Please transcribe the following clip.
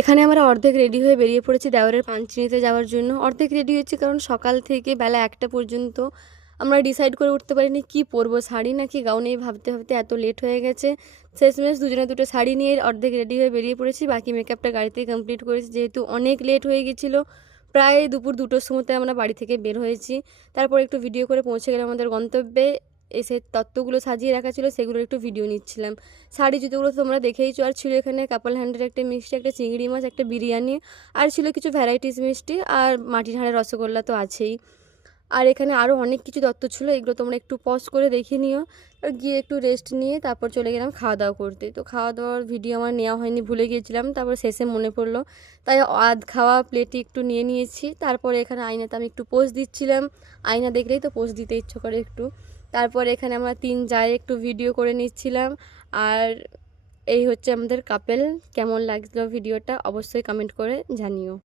এখানে আমরা অর্ধেক রেডি হয়ে বেরিয়ে পড়েছি দেওরের পাঞ্চনিতে যাওয়ার জন্য। অর্ধেক রেডি হয়েছি কারণ সকাল থেকে বেলা 1টা পর্যন্ত আমরা ডিসাইড করে উঠতে পারিনি কি পরবো, শাড়ি নাকি গাউন, এই ভাবতে ভাবতে এত লেট হয়ে গেছে। শেষমেশ দুজনে দুটো শাড়ি নিয়ে অর্ধেক রেডি হয়ে বেরিয়ে পড়েছি। বাকি মেকআপটা গাড়িতেই কমপ্লিট করেছি যেহেতু অনেক লেট হয়ে গেছিলো। প্রায় দুপুর 2টোর সময়তে আমরা বাড়ি থেকে বের হয়েছি। তারপর একটু ভিডিও করে পৌঁছে গেলাম আমাদের গন্তব্যে। এসে তত্ত্বগুলো সাজিয়ে রাখা ছিল সেগুলোর একটু ভিডিও নিচ্ছিলাম। শাড়ি জুতোগুলো তো তোমরা দেখেইছো। আর ছিল এখানে কাপল হ্যান্ডের একটা মিষ্টি, একটা চিংড়ি মাছ, একটা বিরিয়ানি, আর ছিল কিছু ভ্যারাইটিস মিষ্টি, আর মাটির হাঁড়ের রসগোল্লা তো আছেই। আর এখানে আরও অনেক কিছু তত্ত্ব ছিল, এগুলো তোমরা একটু পজ করে দেখে নিও। আর গিয়ে একটু রেস্ট নিয়ে তারপর চলে গেলাম খাওয়া দাওয়া করতে। তো খাওয়া দাওয়ার ভিডিও আমার নেওয়া হয়নি, ভুলে গিয়েছিলাম। তারপর শেষে মনে পড়লো, তাই আধ খাওয়া প্লেটে একটু নিয়ে নিয়েছি। তারপরে এখানে আয়নাতে আমি একটু পোজ দিচ্ছিলাম। আয়না দেখলেই তো পোজ দিতে ইচ্ছে করে একটু। তারপর এখানে আমরা 3 জায়ে একটু ভিডিও করে নিচ্ছিলাম। আর এই হচ্ছে আমাদের কাপেল। কেমন লাগলো ভিডিওটা অবশ্যই কমেন্ট করে জানিও।